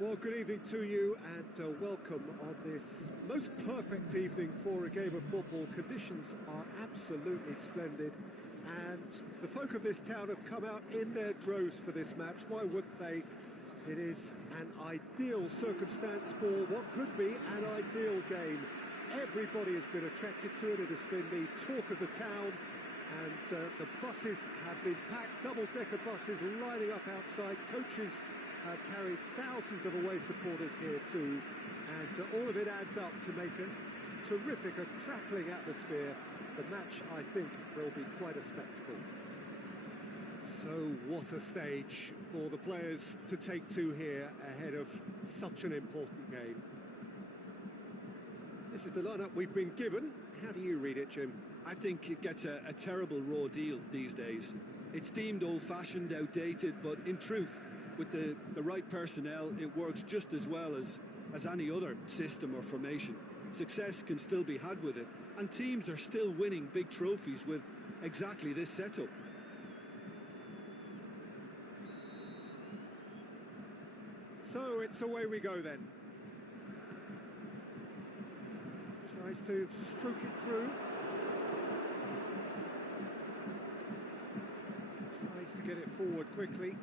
Well, good evening to you and welcome on this most perfect evening for a game of football. Conditions are absolutely splendid and the folk of this town have come out in their droves for this match. Why wouldn't they? It is an ideal circumstance for what could be an ideal game. Everybody has been attracted to it. It has been the talk of the town, and the buses have been packed, double-decker buses lining up outside. Coaches have carried thousands of away supporters here too, and all of it adds up to make a terrific, a crackling atmosphere. The match, I think, will be quite a spectacle. So what a stage for the players to take to here ahead of such an important game. This is the lineup we've been given. How do you read it, Jim? I think it gets a terrible raw deal these days. It's deemed old-fashioned, outdated, but in truth, with the right personnel, it works just as well as any other system or formation. Success can still be had with it, and teams are still winning big trophies with exactly this setup. So it's away we go then. Tries to stroke it through. Tries to get it forward quickly.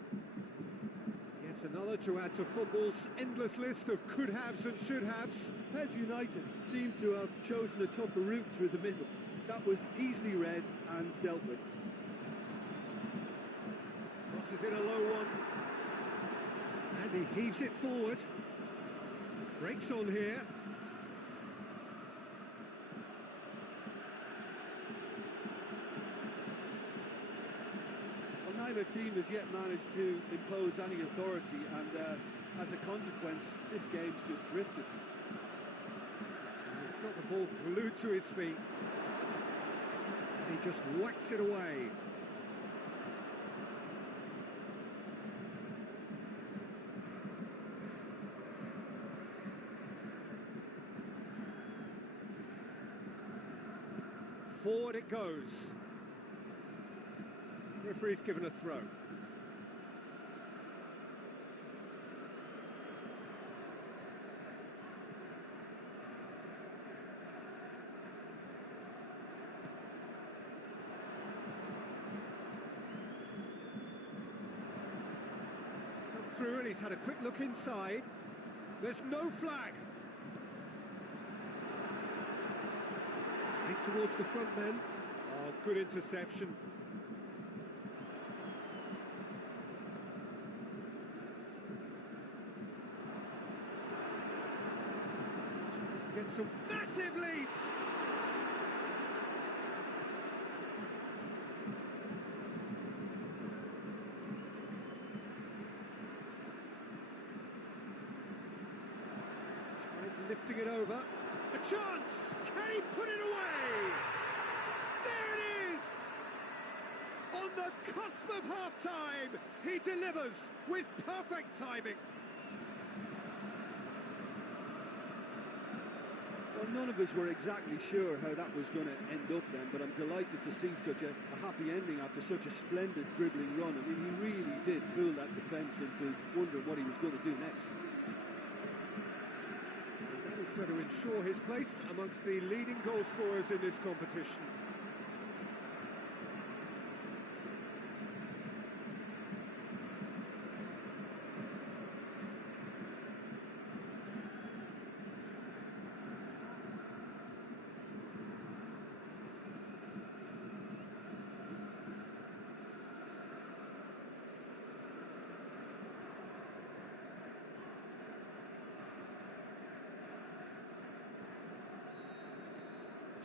Yet another to add to football's endless list of could-haves and should-haves. PES United seem to have chosen a tougher route through the middle. That was easily read and dealt with. Crosses in a low one. And he heaves it forward. Breaks on here. Neither team has yet managed to impose any authority, and as a consequence, this game's just drifted. He's got the ball glued to his feet, and he just whacks it away. Forward it goes. Referee's given a throw. He's come through and he's had a quick look inside. There's no flag. Back towards the front men. Oh, good interception. Get some massive lead. Tries lifting it over. A chance! Can he put it away? There it is! On the cusp of half-time, he delivers with perfect timing. Well, none of us were exactly sure how that was going to end up then, but I'm delighted to see such a happy ending after such a splendid dribbling run. I mean, he really did fool that defence into wondering what he was going to do next. And that is going to ensure his place amongst the leading goal scorers in this competition.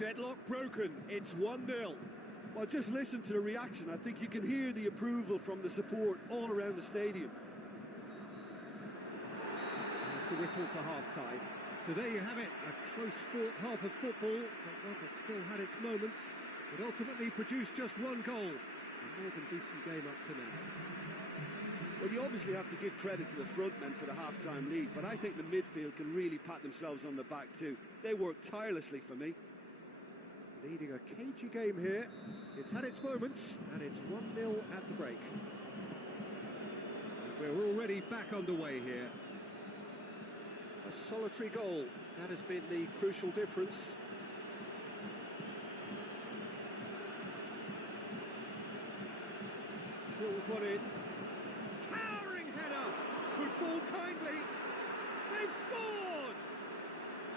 Deadlock broken, it's 1-0. Well, just listen to the reaction. I think you can hear the approval from the support all around the stadium. That's the whistle for half-time. So there you have it, a close-fought half of football, but one that still had its moments. It ultimately produced just one goal. A more than decent game up to now. Well, you obviously have to give credit to the front men for the half-time lead, but I think the midfield can really pat themselves on the back too. They worked tirelessly for me. Leading a cagey game here. It's had its moments, and it's 1-0 at the break. And we're already back underway here. A solitary goal, that has been the crucial difference. Drills one in. Towering header! Could fall kindly. They've scored!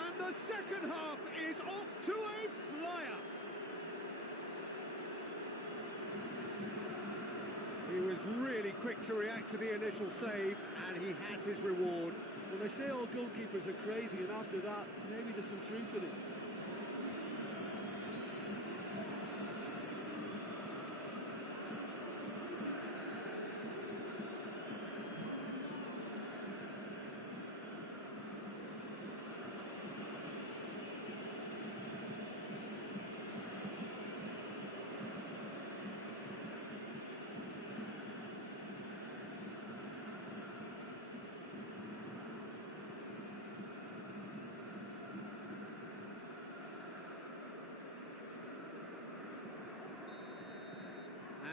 And the second half is off to a flyer. He was really quick to react to the initial save, and he has his reward. Well, they say all goalkeepers are crazy, and after that, maybe there's some truth in it.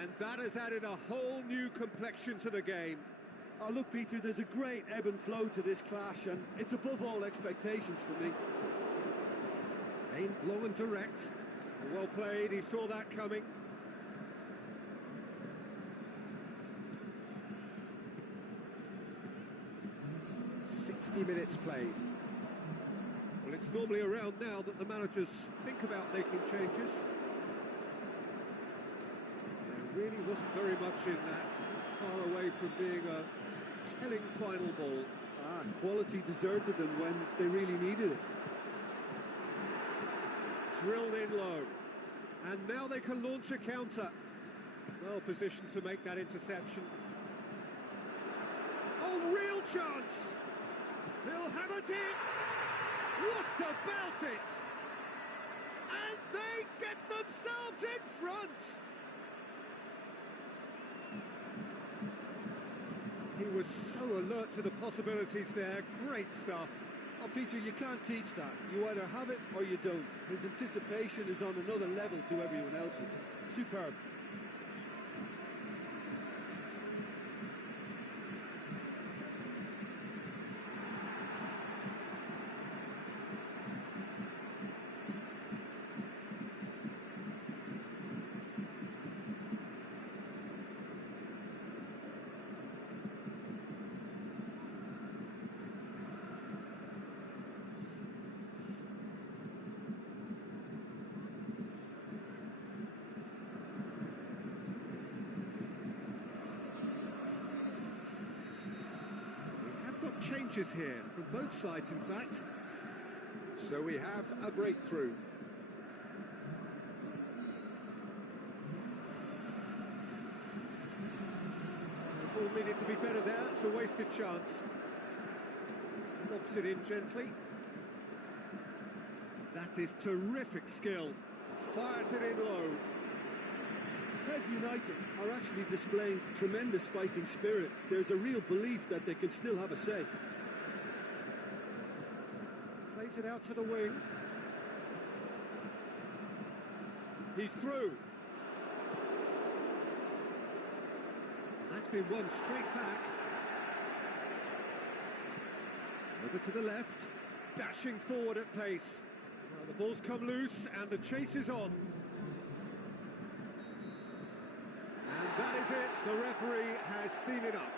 And that has added a whole new complexion to the game. Oh, look, Peter, there's a great ebb and flow to this clash, and it's above all expectations for me. Aimed long and direct. Well played, he saw that coming. .60 minutes played. Well, it's normally around now that the managers think about making changes. There really wasn't very much in that, far away from being a telling final ball. Quality deserted them when they really needed it. Drilled in low. And now they can launch a counter. Well positioned to make that interception. Oh, real chance! He'll have a dig! What about it? And they get themselves in front! He was so alert to the possibilities there. Great stuff. Oh, Peter, you can't teach that. You either have it or you don't. His anticipation is on another level to everyone else's. Superb. Changes here from both sides, in fact. So we have a breakthrough. The ball needed to be better there. It's a wasted chance. Lobs it in gently. That is terrific skill. Fires it in low. As United are actually displaying tremendous fighting spirit. There's a real belief that they can still have a say. Plays it out to the wing. He's through. That's been won straight back. Over to the left. Dashing forward at pace. Well, the ball's come loose and the chase is on. And that is it, the referee has seen enough.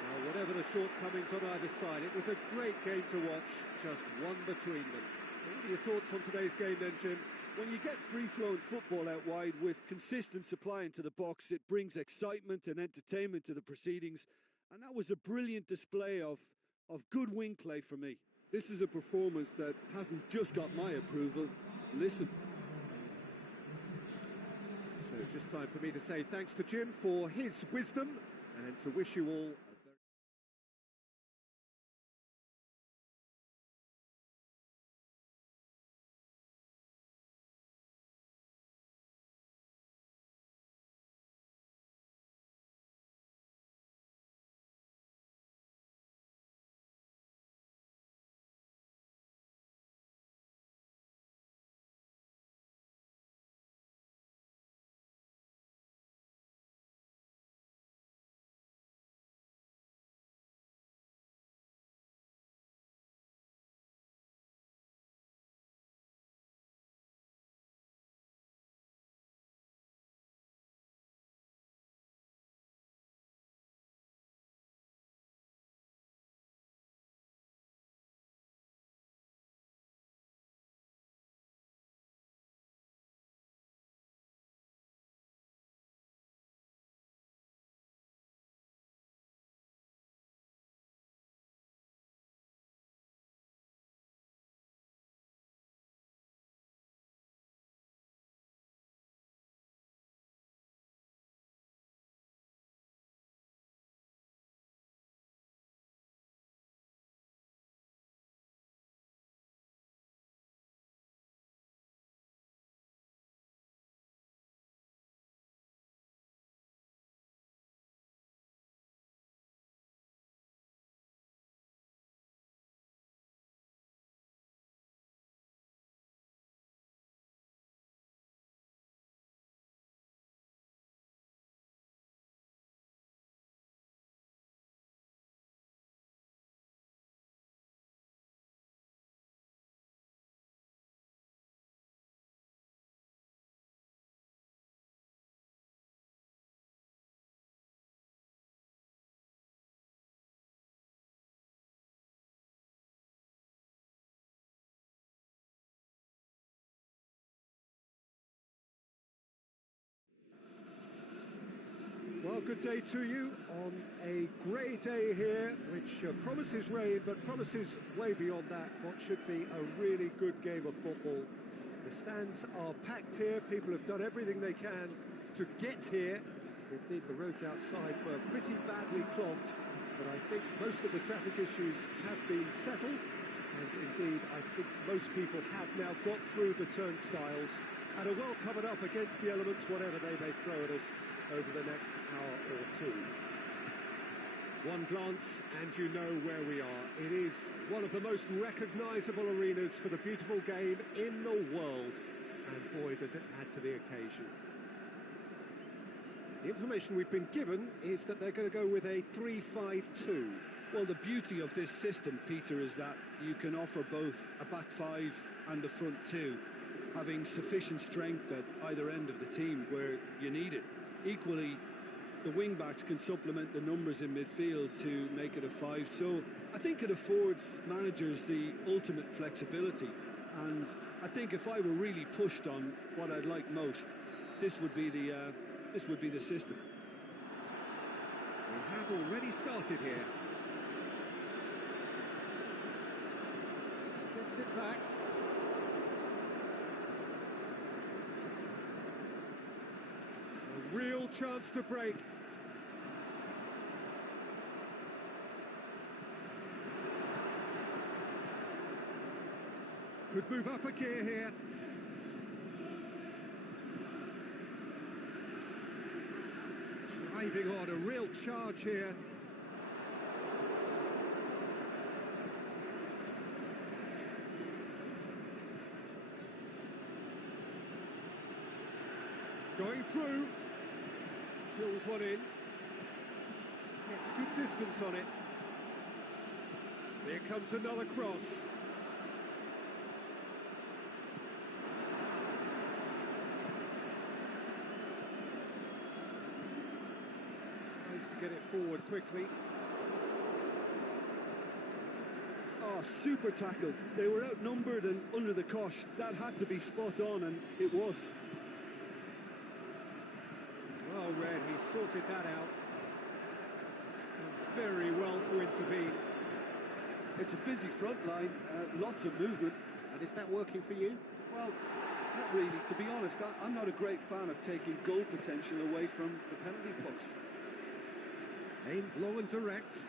Well, whatever the shortcomings on either side, it was a great game to watch, just one between them. What are your thoughts on today's game then, Jim? When you get free-flowing football out wide with consistent supply into the box, it brings excitement and entertainment to the proceedings. And that was a brilliant display of good wing play for me. This is a performance that hasn't just got my approval. Listen. So just time for me to say thanks to Jim for his wisdom and to wish you all Well, good day to you on a grey day here, which promises rain, but promises way beyond that what should be a really good game of football. The stands are packed here, people have done everything they can to get here. Indeed, the roads outside were pretty badly clogged, but I think most of the traffic issues have been settled, and indeed, I think most people have now got through the turnstiles and are well covered up against the elements, whatever they may throw at us over the next hour or two. One glance and you know where we are. It is one of the most recognisable arenas for the beautiful game in the world, and boy does it add to the occasion. The information we've been given is that they're going to go with a 3-5-2. Well, the beauty of this system, Peter, is that you can offer both a back five and a front two, having sufficient strength at either end of the team where you need it. Equally, the wing-backs can supplement the numbers in midfield to make it a five, so I think it affords managers the ultimate flexibility, and I think if I were really pushed on what I'd like most, this would be the system. We have already started here. Gets it back. A real chance to break. Could move up a gear here. Driving on, a real charge here. Going through. Drills one in. Gets good distance on it. Here comes another cross. Tries to get it forward quickly. Oh, super tackle. They were outnumbered and under the cosh. That had to be spot on, and it was. Well read, he sorted that out. Done very well to intervene. It's a busy front line, lots of movement. And is that working for you? Well, not really. To be honest, I'm not a great fan of taking goal potential away from the penalty box. Aimed long and direct.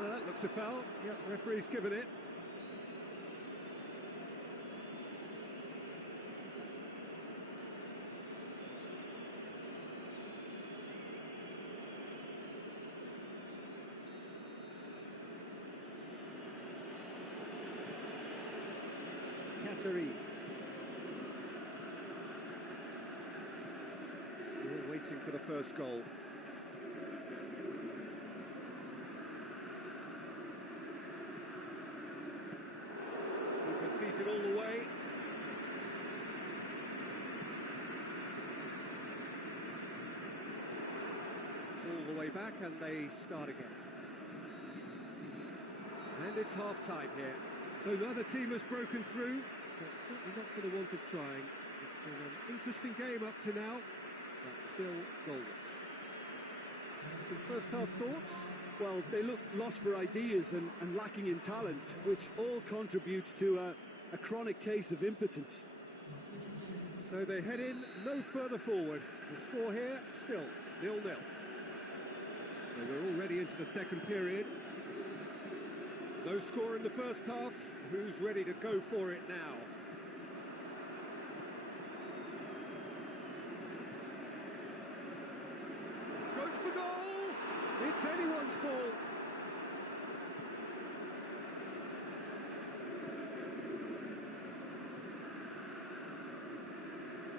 Well, that looks a foul. Yep, referee's given it. Cattery. Still waiting for the first goal. Keeper sees it all the way. All the way back, and they start again. And it's half-time here. So neither team has broken through, but certainly not for the want of trying. It's been an interesting game up to now, but still goalless. Some first-half thoughts? Well, they look lost for ideas and lacking in talent, which all contributes to a chronic case of impotence. So they head in no further forward. The score here, still 0-0. So we're already into the second period. No score in the first half. Who's ready to go for it now? Goes for goal! It's anyone's ball.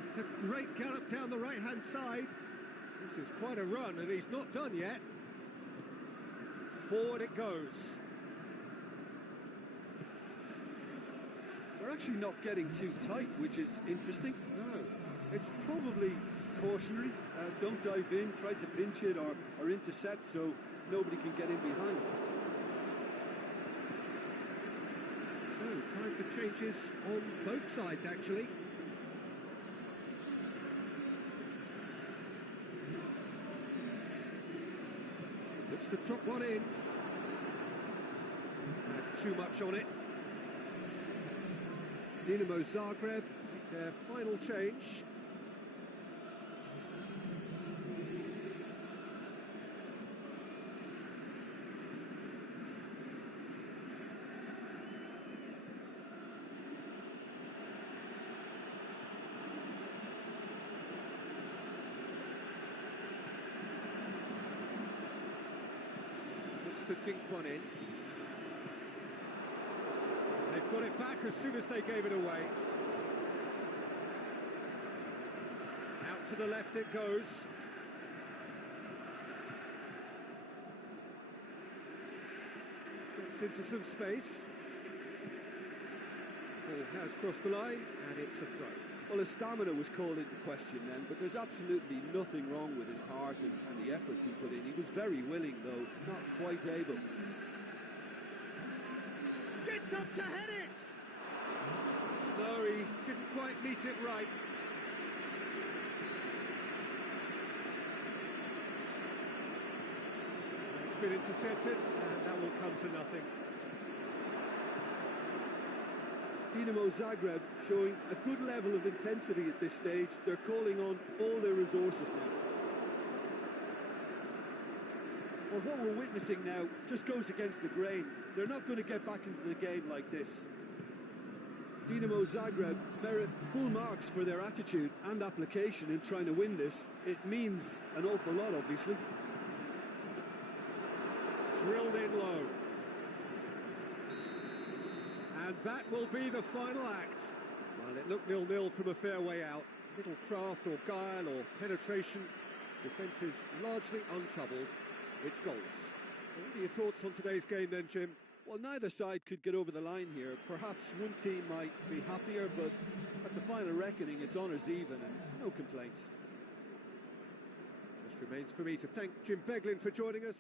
It's a great gallop down the right-hand side. This is quite a run, and he's not done yet. Forward it goes. They're actually not getting too tight, which is interesting. No. It's probably cautionary. Don't dive in, try to pinch it or intercept so nobody can get in behind. So, time for changes on both sides, actually. Looks to drop one in. Had too much on it. Dinamo Zagreb, their final change. To dink one in. They've got it back as soon as they gave it away. Out to the left it goes. Gets into some space. Ball has crossed the line and it's a throw. Well, his stamina was called into question then, but there's absolutely nothing wrong with his heart and the efforts he put in. He was very willing, though, not quite able. Gets up to head it! No, he didn't quite meet it right. It's been intercepted, and that will come to nothing. Dinamo Zagreb showing a good level of intensity at this stage. They're calling on all their resources now. Well, what we're witnessing now just goes against the grain. They're not going to get back into the game like this. Dinamo Zagreb merit full marks for their attitude and application in trying to win this. It means an awful lot, obviously. Drilled in low. And that will be the final act. Well, it looked 0-0 from a fair way out. Little craft or guile or penetration. Defence is largely untroubled. It's goals. What are your thoughts on today's game then, Jim? Well, neither side could get over the line here. Perhaps one team might be happier, but at the final reckoning, it's honours even and no complaints. Just remains for me to thank Jim Beglin for joining us.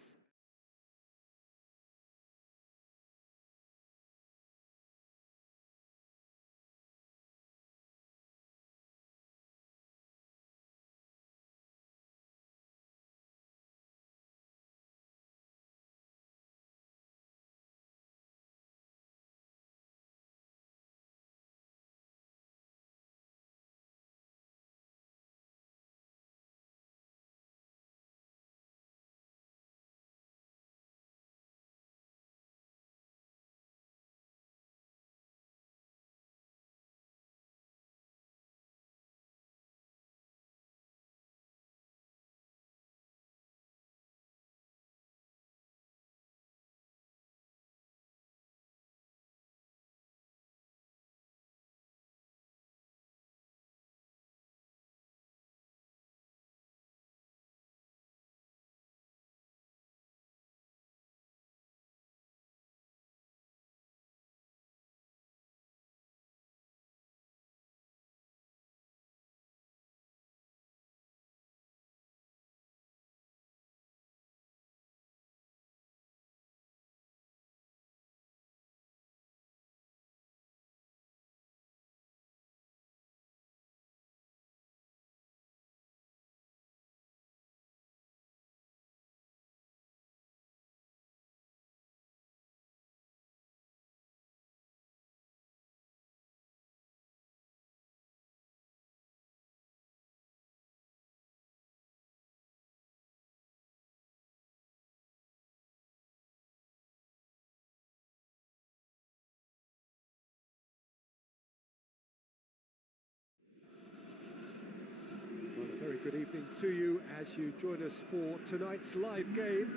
Good evening to you as you join us for tonight's live game.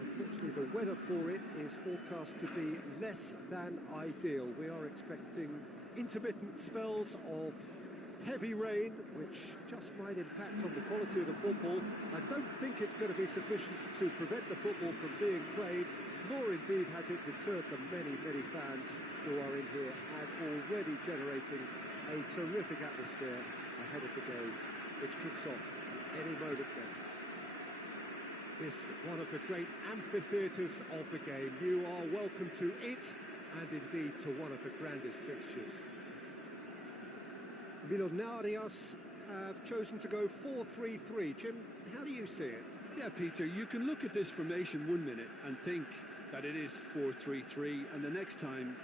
Unfortunately, the weather for it is forecast to be less than ideal. We are expecting intermittent spells of heavy rain, which just might impact on the quality of the football. I don't think it's going to be sufficient to prevent the football from being played, nor indeed has it deterred the many, many fans who are in here and already generating a terrific atmosphere ahead of the game, which kicks off any moment now. This one of the great amphitheatres of the game. You are welcome to it, and indeed to one of the grandest fixtures. Millonarios have chosen to go 4-3-3. Jim, how do you see it? Yeah, Peter, you can look at this formation 1 minute and think that it is 4-3-3, and the next time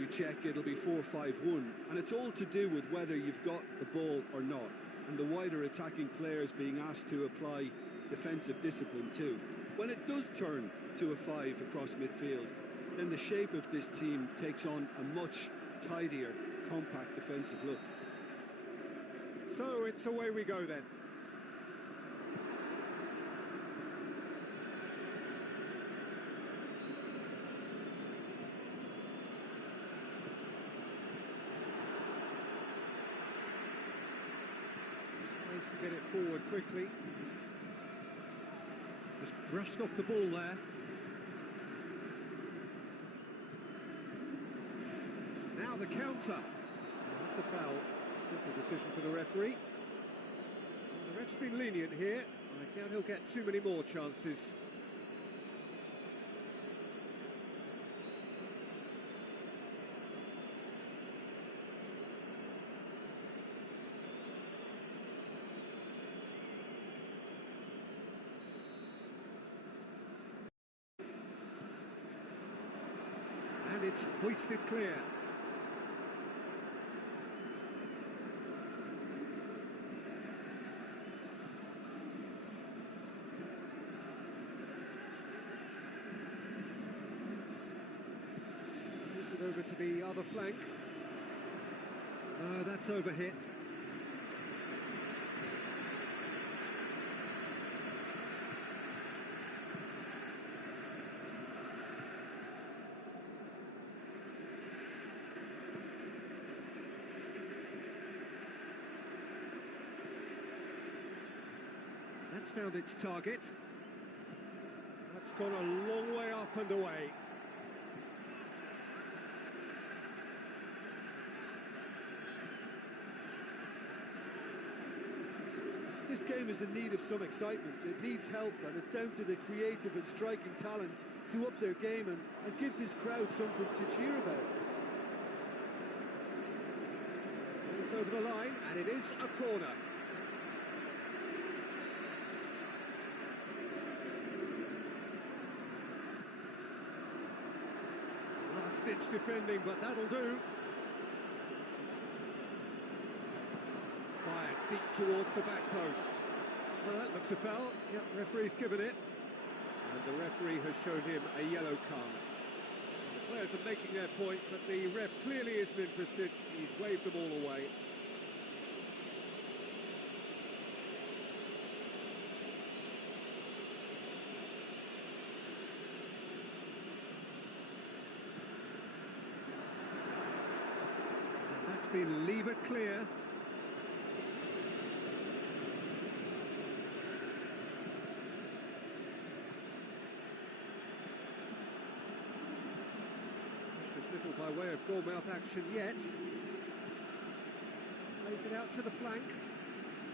you check it'll be 4-5-1, and it's all to do with whether you've got the ball or not, and the wider attacking players being asked to apply defensive discipline too. When it does turn to a 5 across midfield, then the shape of this team takes on a much tidier, compact defensive look. So it's away we go then. Tries to get it forward quickly. Just brushed off the ball there. Now the counter. That's a foul. Simple decision for the referee. Well, the ref's been lenient here. I doubt he'll get too many more chances. And it's hoisted clear. Over to the other flank. That's overhit. That's found its target. That's gone a long way up and away. This game is in need of some excitement. It needs help, and it's down to the creative and striking talent to up their game and give this crowd something to cheer about. It's over the line, and it is a corner. Last-ditch defending, but that'll do. Fired deep towards the back post. Well, that looks a foul. Yep, referee's given it. And the referee has shown him a yellow card. The players are making their point, but the ref clearly isn't interested. He's waved them all away. And that's been levered clear. Little by way of goal-mouth action yet. Plays it out to the flank,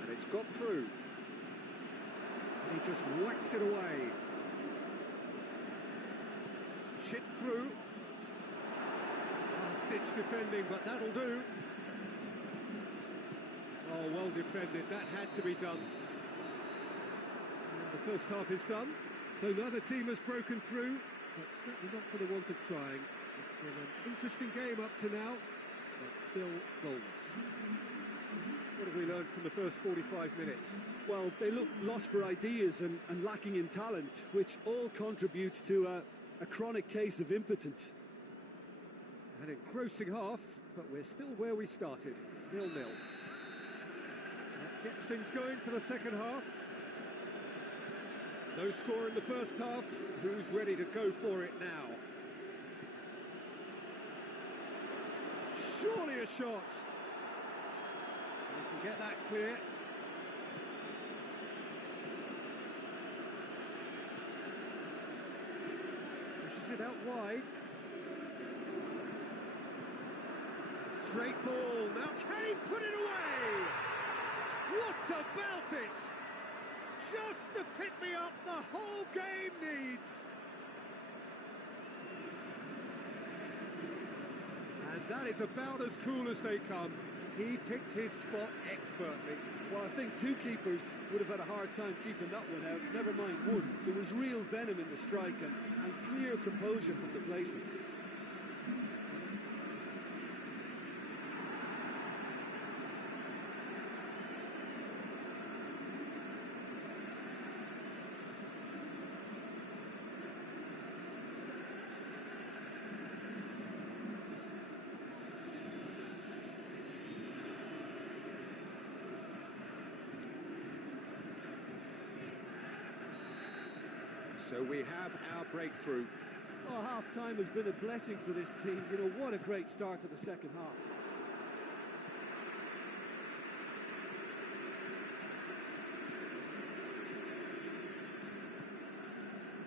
and it's got through. And he just whacks it away. Chip through. Last-ditch defending, but that'll do. Oh, well defended. That had to be done. And the first half is done, so neither team has broken through, but certainly not for the want of trying. It's been an interesting game up to now, but still goals. What have we learned from the first 45 minutes? Well, they look lost for ideas and lacking in talent, which all contributes to a chronic case of impotence. An engrossing half, but we're still where we started, 0-0. That gets things going for the second half. No score in the first half. Who's ready to go for it now? Surely a shot. You can get that clear. Pushes it out wide. Great ball. Now can he put it away? What about it? Just the pick-me-up the whole game needs. And that is about as cool as they come. He picked his spot expertly. Well, I think two keepers would have had a hard time keeping that one out, never mind one. There was real venom in the strike and clear composure from the placement. So we have our breakthrough. Oh, half-time has been a blessing for this team. You know, what a great start to the second half.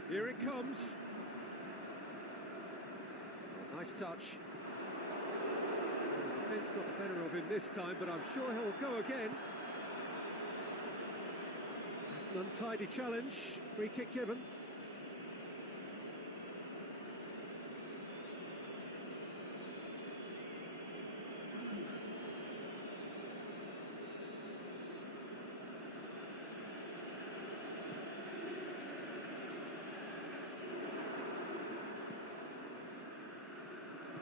Here it comes. Oh, nice touch. The defence got the better of him this time, but I'm sure he'll go again. It's an untidy challenge. Free kick given.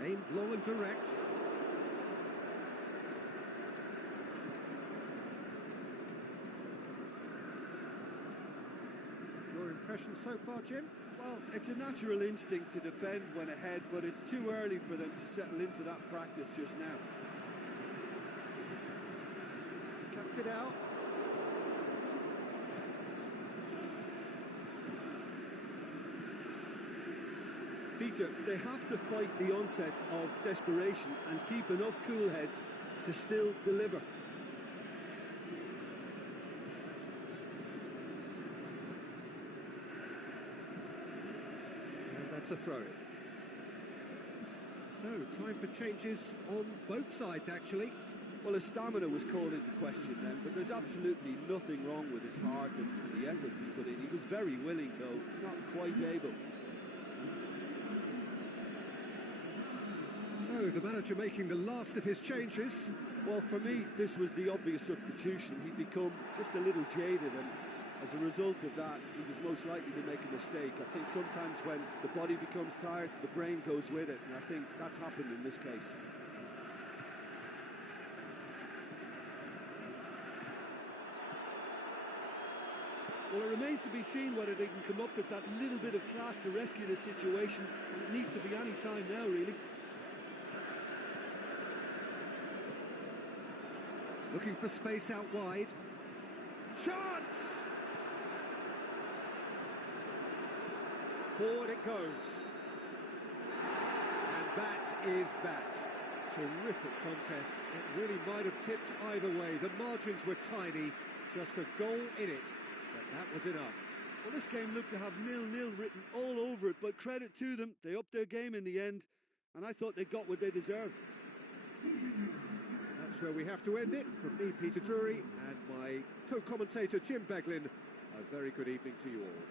Aimed long and direct. Your impression so far, Jim? Well, it's a natural instinct to defend when ahead, but it's too early for them to settle into that practice just now. Cuts it out. Peter, they have to fight the onset of desperation and keep enough cool heads to still deliver. And that's a throw-in. So, time for changes on both sides, actually. Well, his stamina was called into question then, but there's absolutely nothing wrong with his heart and the efforts he put in. He was very willing, though, not quite able. So, the manager making the last of his changes. Well, for me, this was the obvious substitution. He'd become just a little jaded, and as a result of that, he was most likely to make a mistake. I think sometimes when the body becomes tired, the brain goes with it, and I think that's happened in this case. Well, it remains to be seen whether they can come up with that little bit of class to rescue this situation, and it needs to be any time now, really. Looking for space out wide. Chance! Forward it goes. And that is that. Terrific contest. It really might have tipped either way. The margins were tiny. Just a goal in it. But that was enough. Well, this game looked to have 0-0 written all over it, but credit to them. They upped their game in the end, and I thought they got what they deserved. That's where we have to end it. From me, Peter Drury, and my co-commentator, Jim Beglin, a very good evening to you all.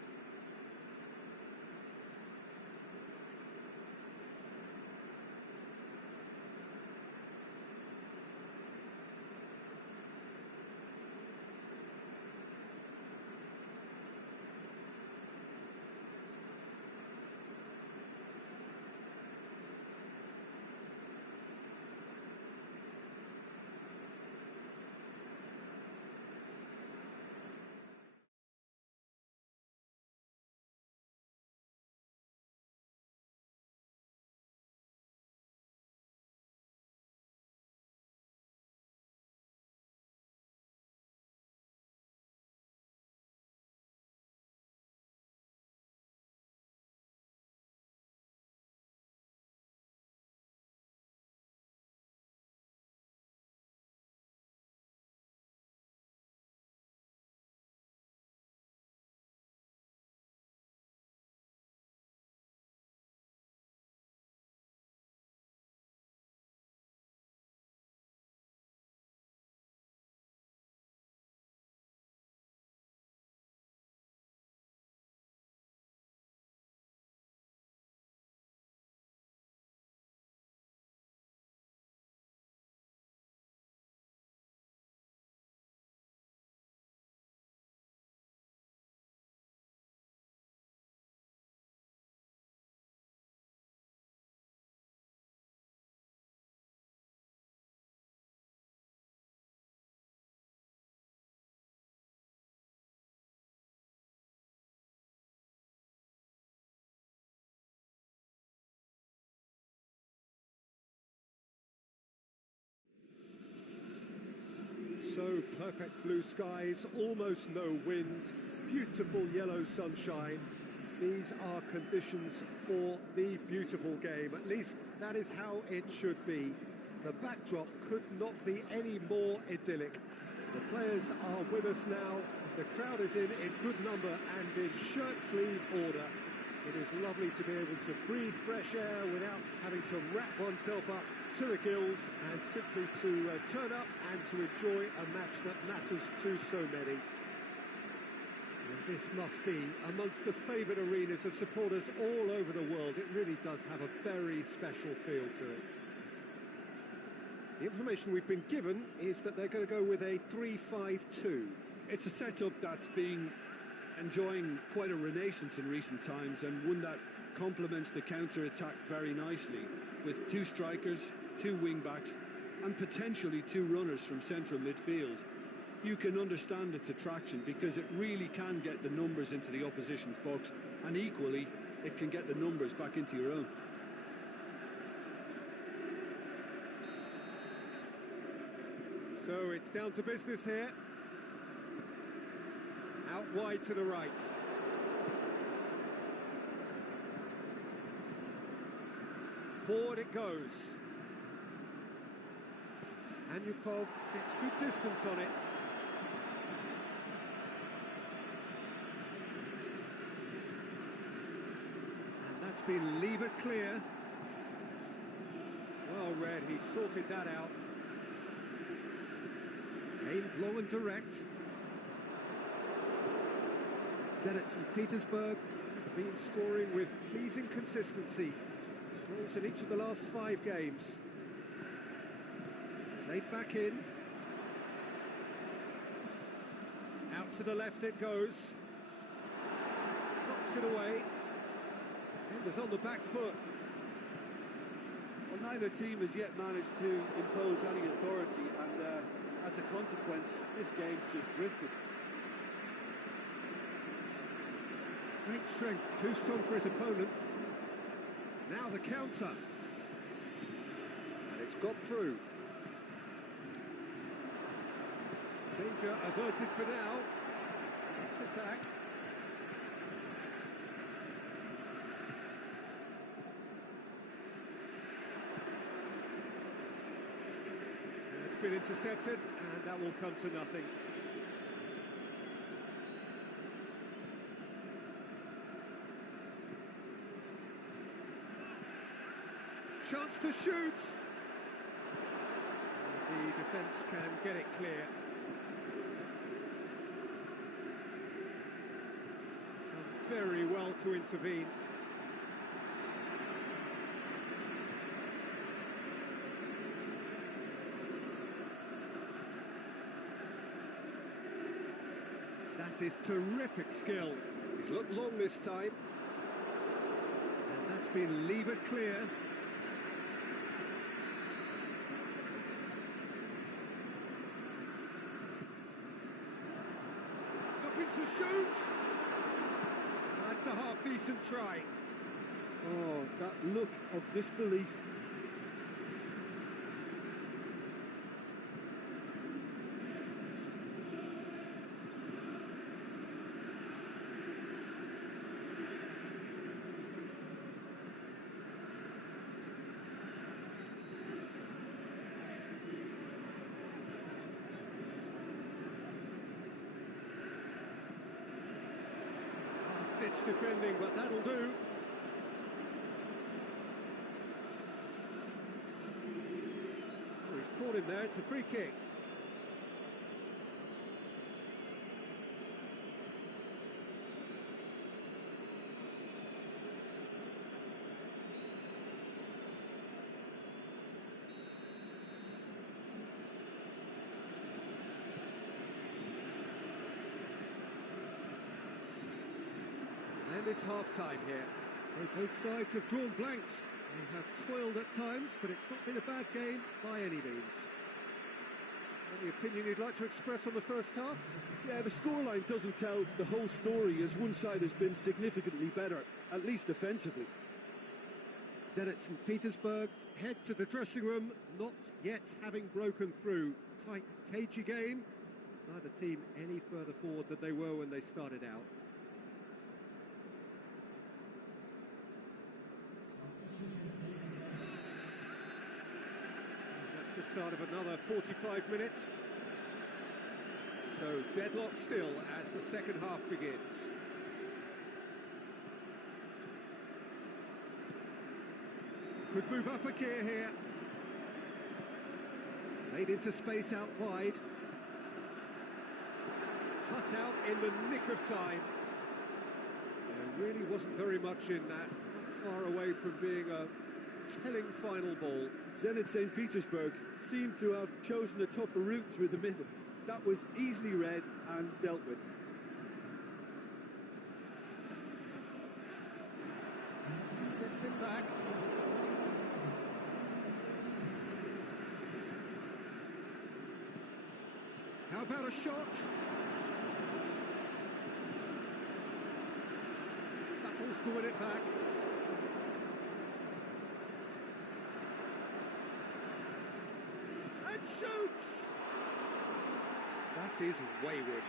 So perfect blue skies, almost no wind, beautiful yellow sunshine. These are conditions for the beautiful game. At least that is how it should be. The backdrop could not be any more idyllic. The players are with us now. The crowd is in good number and in shirt-sleeve order. It is lovely to be able to breathe fresh air without having to wrap oneself up to the gills, and simply to turn up and to enjoy a match that matters to so many. And this must be amongst the favoured arenas of supporters all over the world. It really does have a very special feel to it. The information we've been given is that they're going to go with a 3-5-2. It's a setup that's been enjoying quite a renaissance in recent times, and one that complements the counter-attack very nicely, with two strikers, two wing-backs and potentially two runners from central midfield. You can understand its attraction because it really can get the numbers into the opposition's box, and equally it can get the numbers back into your own. So it's down to business here. Out wide to the right. Forward it goes. Anyukov gets good distance on it. And that's been levered clear. Well read, he sorted that out. Aimed long and direct. Zenit St. Petersburg have been scoring with pleasing consistency. Goals in each of the last 5 games. Played back in. Out to the left it goes. Knocks it away. Defenders on the back foot. Well, neither team has yet managed to impose any authority, and as a consequence, this game's just drifted. Great strength, too strong for his opponent. Now the counter. And it's got through. Danger averted for now. Gets it back. And it's been intercepted, and that will come to nothing. Chance to shoot. The defence can get it clear. Done very well to intervene. That is terrific skill. He's looked long this time. And that's been levered clear. To shoot. That's a half-decent try. Oh, that look of disbelief. Ditch defending, but that'll do. Oh, he's caught him there. It's a free kick. And it's half-time here. So both sides have drawn blanks. They have toiled at times, but it's not been a bad game by any means. Any opinion you'd like to express on the first half? Yeah, the scoreline doesn't tell the whole story, as one side has been significantly better, at least defensively. Zenit St. Petersburg head to the dressing room, not yet having broken through. Tight cagey game. Neither team any further forward than they were when they started out. And that's the start of another 45 minutes. So deadlock still as the second half begins. Could move up a gear here. Played into space out wide. Cut out in the nick of time. There really wasn't very much in that. Not far away from being a telling final ball. Zenit St. Petersburg seemed to have chosen a tougher route through the middle. That was easily read and dealt with. Gets it back. How about a shot? Battles to win it back. And shoots! That is wayward.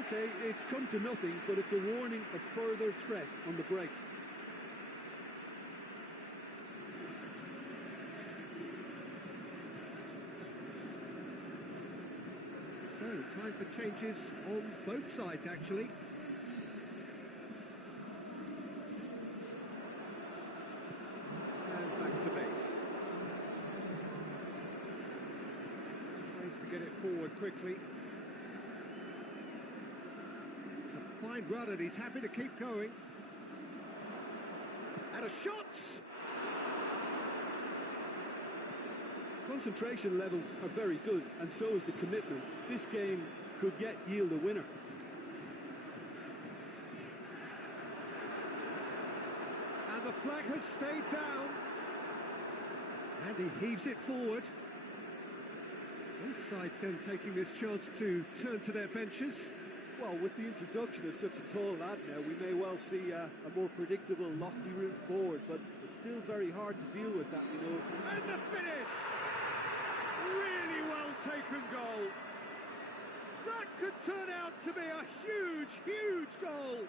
Okay, it's come to nothing, but it's a warning of further threat on the break. So, time for changes on both sides, actually. And back to base. Tries to get it forward quickly. It's a fine run and he's happy to keep going. And a shot! Concentration levels are very good, and so is the commitment. This game could yet yield a winner. And the flag has stayed down. And he heaves it forward. Both sides then taking this chance to turn to their benches. Well, with the introduction of such a tall lad now, we may well see a more predictable, lofty route forward, but it's still very hard to deal with that, you know. And the finish! Really well taken goal. That could turn out to be a huge, huge goal.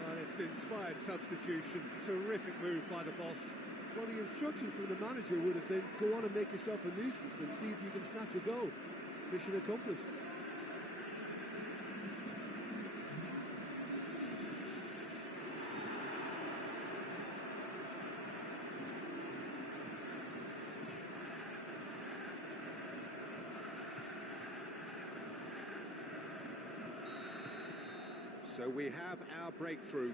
Well, it's an inspired substitution. Terrific move by the boss. Well, the instruction from the manager would have been, go on and make yourself a nuisance and see if you can snatch a goal. Mission accomplished. So we have our breakthrough.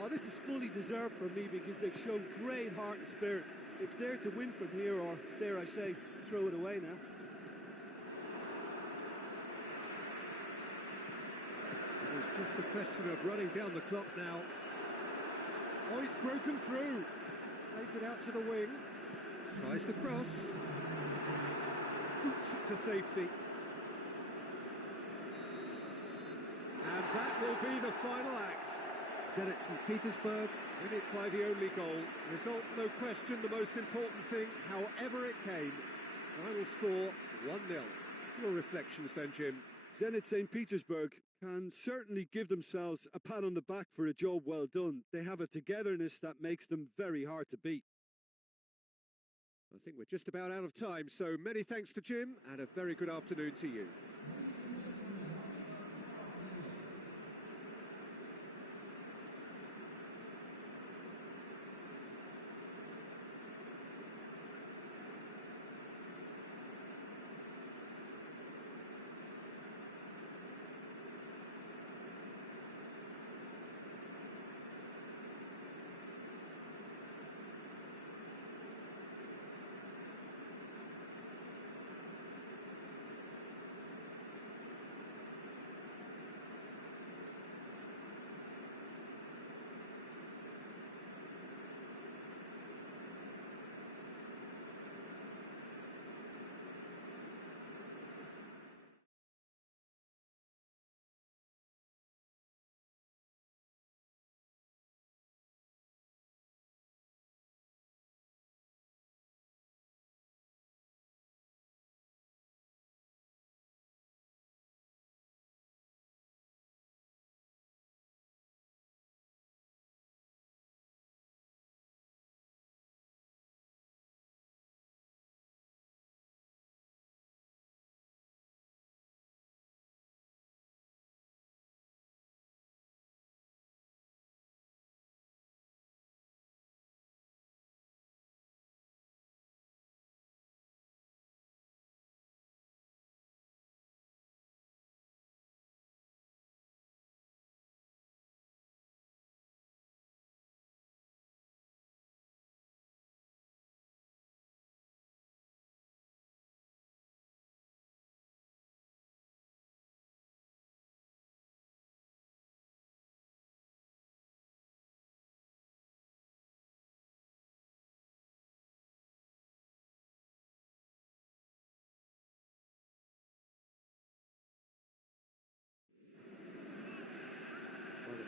Oh, this is fully deserved for me because they've shown great heart and spirit. It's there to win from here, or dare I say, throw it away now. It's just a question of running down the clock now. Oh, he's broken through. Plays it out to the wing. Tries to cross. Boots it to safety. And that will be the final act. Zenit St. Petersburg win it by the only goal. Result, no question, the most important thing, however it came. Final score, 1-0. Your reflections then, Jim? Zenit St. Petersburg can certainly give themselves a pat on the back for a job well done. They have a togetherness that makes them very hard to beat. I think we're just about out of time, so many thanks to Jim and a very good afternoon to you.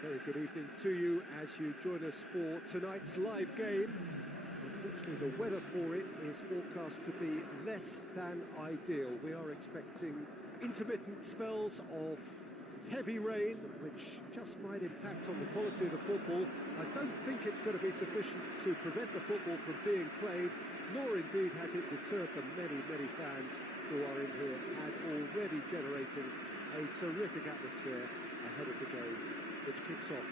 Very good evening to you as you join us for tonight's live game. Unfortunately, the weather for it is forecast to be less than ideal. We are expecting intermittent spells of heavy rain, which just might impact on the quality of the football. I don't think it's going to be sufficient to prevent the football from being played, nor indeed has it deterred the many, many fans who are in here and already generating a terrific atmosphere ahead of the game, which kicks off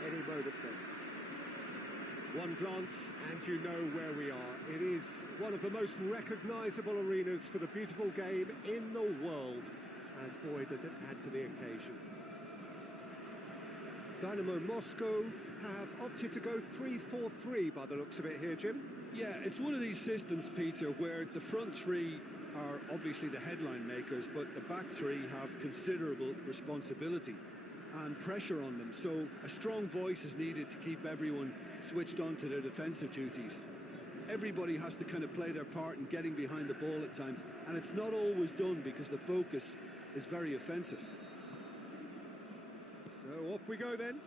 any moment then. One glance and you know where we are. It is one of the most recognisable arenas for the beautiful game in the world. And boy, does it add to the occasion. Dynamo Moscow have opted to go 3-4-3 by the looks of it here, Jim. Yeah, it's one of these systems, Peter, where the front three are obviously the headline makers, but the back three have considerable responsibility and pressure on them. So a strong voice is needed to keep everyone switched on to their defensive duties. Everybody has to kind of play their part in getting behind the ball at times, and it's not always done because the focus is very offensive. So off we go then.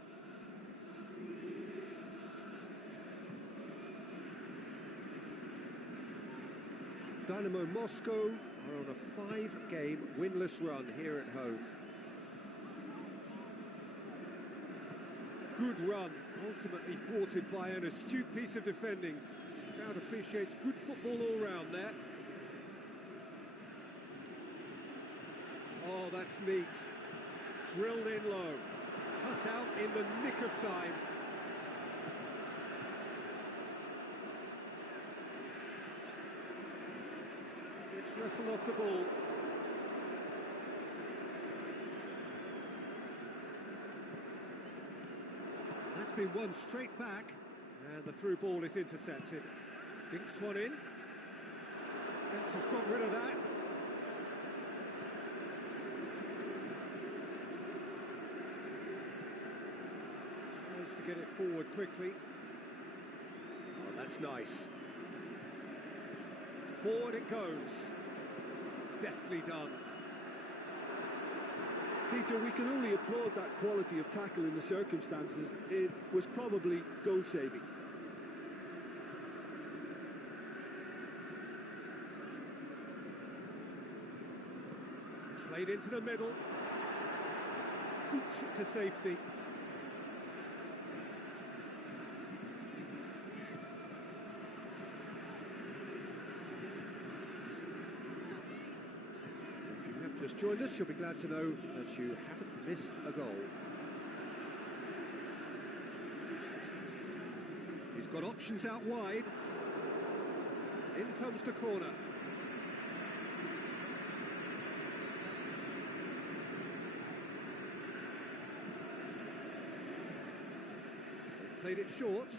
Dynamo Moscow are on a 5-game winless run here at home. Good run, ultimately thwarted by an astute piece of defending. Crowd appreciates good football all round there. Oh, that's neat. Drilled in low. Cut out in the nick of time. Gets wrestled off the ball. That's been won straight back. And the through ball is intercepted. Dinks one in. Defence has got rid of that. Tries to get it forward quickly. Oh, that's nice. Forward it goes. Deftly done. Peter, we can only applaud that quality of tackle in the circumstances. It was probably goal-saving. Played into the middle. Boots it to safety. Just joined us, you'll be glad to know that you haven't missed a goal. He's got options out wide. In comes the corner. They've played it short.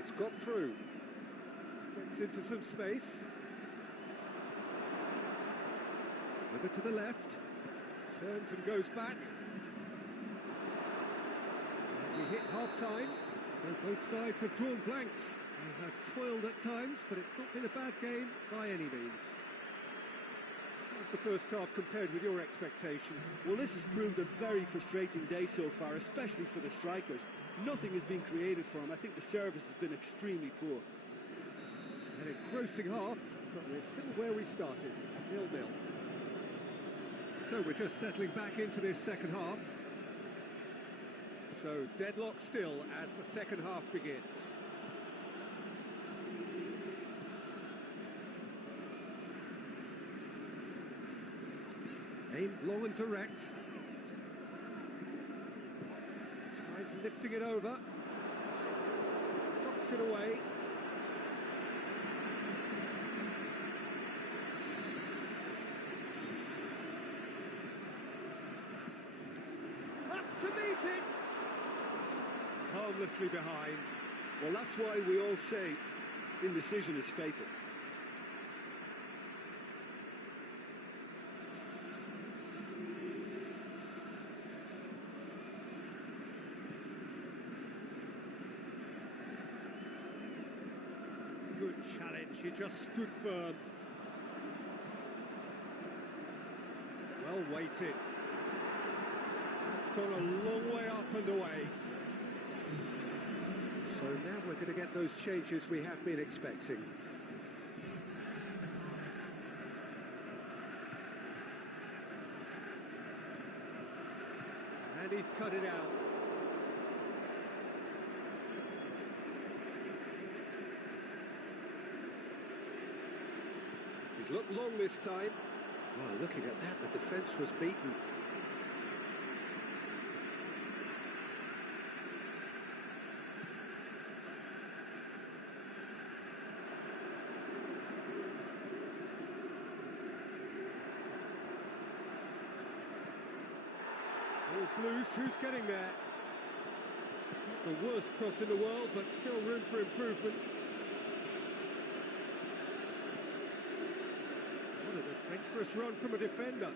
It's got through. Gets into some space. Over to the left. Turns and goes back. And we hit half-time. So both sides have drawn blanks. They have toiled at times, but it's not been a bad game by any means. How's the first half compared with your expectations? Well, this has proved a very frustrating day so far, especially for the strikers. Nothing has been created for them. I think the service has been extremely poor. An engrossing half, but we're still where we started, 0-0. So we're just settling back into this second half. So deadlock still as the second half begins. Aimed long and direct. Tries lifting it over. Knocks it away. Up to meet it! Harmlessly behind. Well, that's why we all say indecision is fatal. challenge, he just stood firm. Well weighted. It's gone a long way up and away. So now we're going to get those changes we have been expecting. And he's cut it out. He's looked long this time. Wow, looking at that, the defence was beaten. Ball's loose, who's getting there? Not the worst cross in the world, but still room for improvement. What an adventurous run from a defender.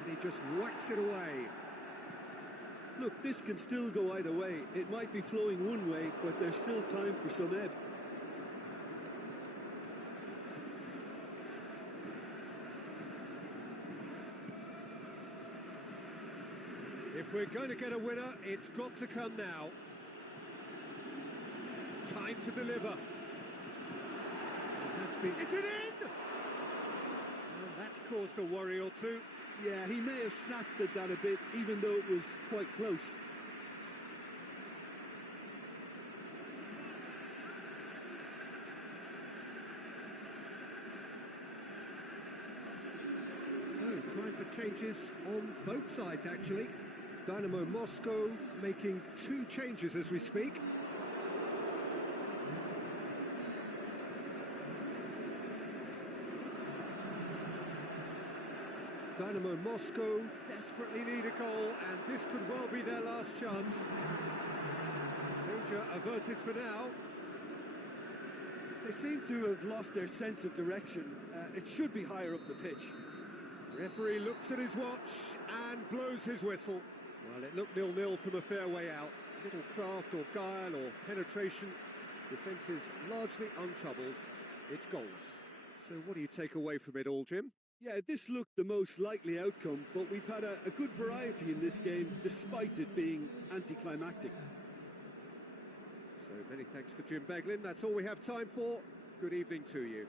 And he just whacks it away. Look, this can still go either way. It might be flowing one way, but there's still time for some ebb. If we're going to get a winner, it's got to come now. Time to deliver. And that's been... Is it in? Well, that's caused a worry or two. Yeah, he may have snatched at that a bit, even though it was quite close. So, time for changes on both sides, actually. Dynamo Moscow making 2 changes as we speak. Dynamo Moscow desperately need a goal, and this could well be their last chance. Danger averted for now. They seem to have lost their sense of direction. It should be higher up the pitch. Referee looks at his watch and blows his whistle. Well, it looked 0-0 from a fair way out. Little craft or guile or penetration. Defence is largely untroubled. It's goals. So what do you take away from it all, Jim? Yeah, this looked the most likely outcome, but we've had a good variety in this game, despite it being anticlimactic. So many thanks to Jim Beglin. That's all we have time for. Good evening to you.